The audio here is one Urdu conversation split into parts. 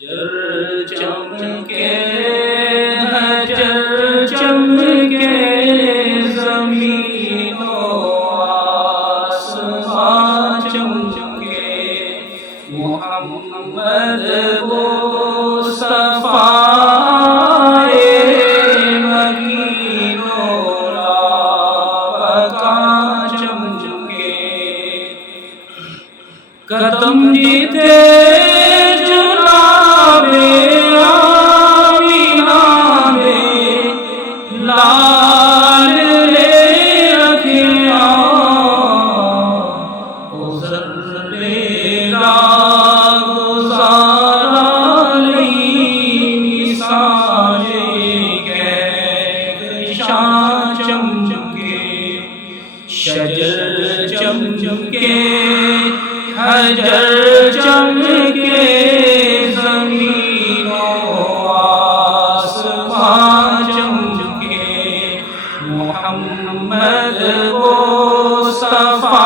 چمکے حجر چمکے زمین و آسمان چمکے محمد مصطفیٰ مکین و لاپکان چمکے قدم جیتے شجر چمکے حجر چمکے زمین و آسمان چمکے محمد مصطفیٰ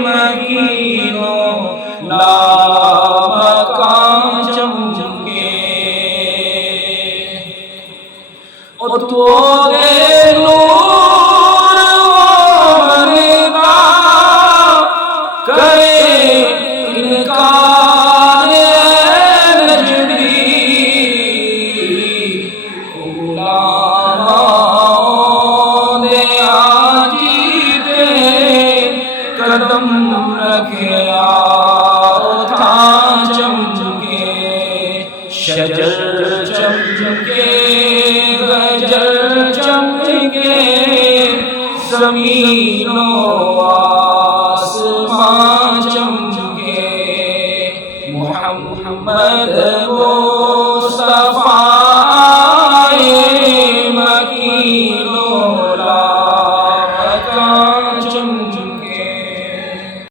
مکین و لامکان چمکے تو قدم رکھے آتا چمکے شجر چمکے حجر چمکے زمین و آسمان چمکے محمد